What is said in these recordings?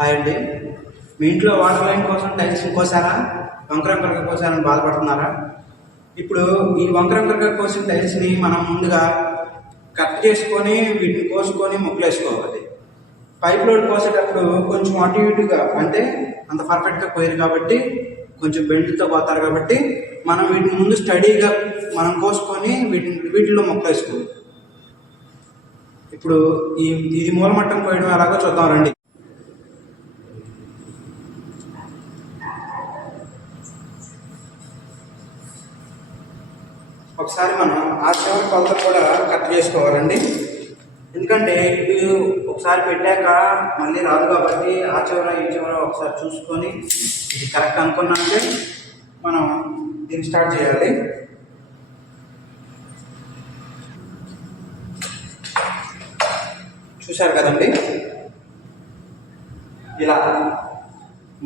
Hi అండి. మీ ఇంట్లో water line కోసం టైల్స్ కోసారా? వంకరంకరగా కోసారని బాధపడుతున్నారా? ఇప్పుడు ఈ వంకరంకరగా కోసిన టైల్స్ని మనం ముందుగా కట్ చేసుకొని వీటిని కోసుకొని ముక్కలేసుకోవాలి. పైప్ లోడ్ కోసేటప్పుడు కొంచెం అటు ఇటుగా అంటే అంత పర్ఫెక్ట్గా పోయారు కాబట్టి కొంచెం బెండ్తో పోతారు కాబట్టి మనం వీటిని ముందు స్టడీగా మనం కోసుకొని వీటిలో ముక్కలేసుకోవాలి. ఇప్పుడు ఇది మూలమట్టం పోయడం ఎలాగో చూద్దాం రండి. ఒకసారి మనం ఆ చివరి కొలత కూడా కట్ చేసుకోవాలండి. ఎందుకంటే ఇది ఒకసారి పెట్టాక మళ్ళీ రాదు కాబట్టి ఆ చివర ఈ చివర ఒకసారి చూసుకొని ఇది కరెక్ట్ అనుకున్నాకే మనం దీన్ని స్టార్ట్ చేయాలి. చూశారు కదండి, ఇలా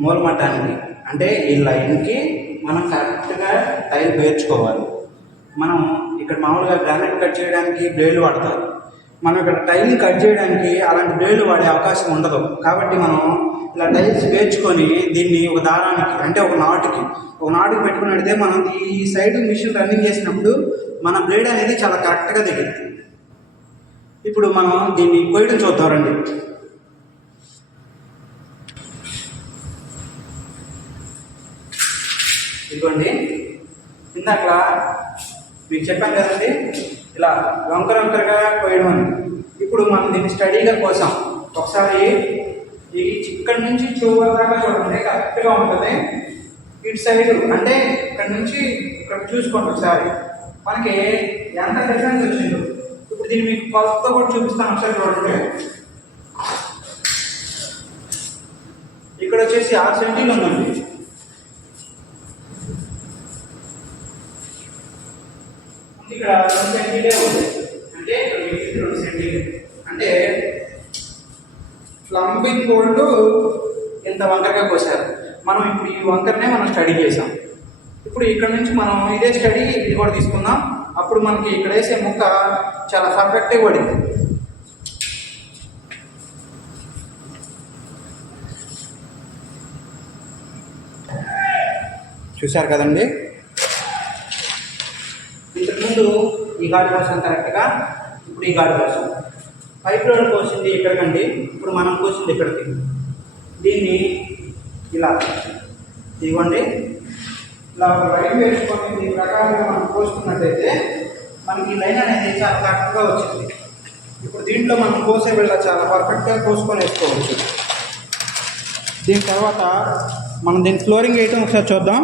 మూలమట్టానికి అంటే ఈ లైన్కి మనం కరెక్ట్గా టైల్ పేర్చుకోవాలి. మనం ఇక్కడ మామూలుగా గ్రానైట్ కట్ చేయడానికి బ్లేడ్లు వాడతారు. మనం ఇక్కడ టైల్ కట్ చేయడానికి అలాంటి బ్లేడ్లు వాడే అవకాశం ఉండదు. కాబట్టి మనం ఇలా టైల్స్ పేర్చుకొని దీన్ని ఒక దారానికి అంటే ఒక నాటుకి పెట్టుకున్నట్టయితే మనం ఈ సైడ్ మిషన్ రన్నింగ్ చేసినప్పుడు మన బ్లేడ్ అనేది చాలా కరెక్ట్గా దిగుతుంది. ఇప్పుడు మనం దీన్ని కోయడం చూద్దాం రండి. ఇదిగోండి, ఇందాక మీకు చెప్పాను కదండి ఇలా వంకరగా కోయడం అని. ఇప్పుడు మనం దీన్ని స్టడీగా కోసాం. ఒకసారి ఇక్కడి నుంచి చూడదాకా చూడండి, కరెక్ట్గా ఉంటుంది. ఇటు సైడ్ అంటే ఇక్కడ నుంచి ఇక్కడ చూసుకోండి ఒకసారి మనకి ఎంత డిఫరెన్స్ వచ్చిందో. ఇప్పుడు దీన్ని మీకు కొలతతో కూడా చూపిస్తాను, ఒకసారి చూడండి. ఇక్కడ వచ్చేసి 6 సెంటీలు ఉందండి. ఇక్కడ 2 సెంటీలే ఉంది అంటే 2 సెంటీలు అంటే ప్లంబింగ్ గోల్డ్ ఇంత వంకరగా కోసారు. మనం ఇప్పుడు ఈ వంకరనే మనం స్టడీ చేసాం. ఇప్పుడు ఇక్కడ నుంచి మనం ఇదే స్టడీ ఇది కూడా తీసుకుందాం. అప్పుడు మనకి ఇక్కడ వేసే ముక్క చాలా పర్ఫెక్ట్గా పడింది. చూశారు కదండి, ఇంతకుముందు ఈ గాడి కోసం కరెక్ట్గా, ఇప్పుడు ఈ గాడి కోసం. పైప్ లోడ్ కోసింది ఇక్కడికండి, ఇప్పుడు మనం కోసింది ఇక్కడికి. దీన్ని ఇలా ఇవ్వండి, ఇలా ఒక లైన్ వేసుకొని దీని ప్రకారంగా మనం కోసుకున్నట్టయితే మనకి ఈ లైన్ అనేది చాలా కరెక్ట్గా వచ్చింది. ఇప్పుడు దీంట్లో మనం కోసే వెళ్ళ చాలా పర్ఫెక్ట్గా కోసుకొని వేసుకోవచ్చు. దీని తర్వాత మనం దీని ఫ్లోరింగ్ వేయటం ఒకసారి చూద్దాం.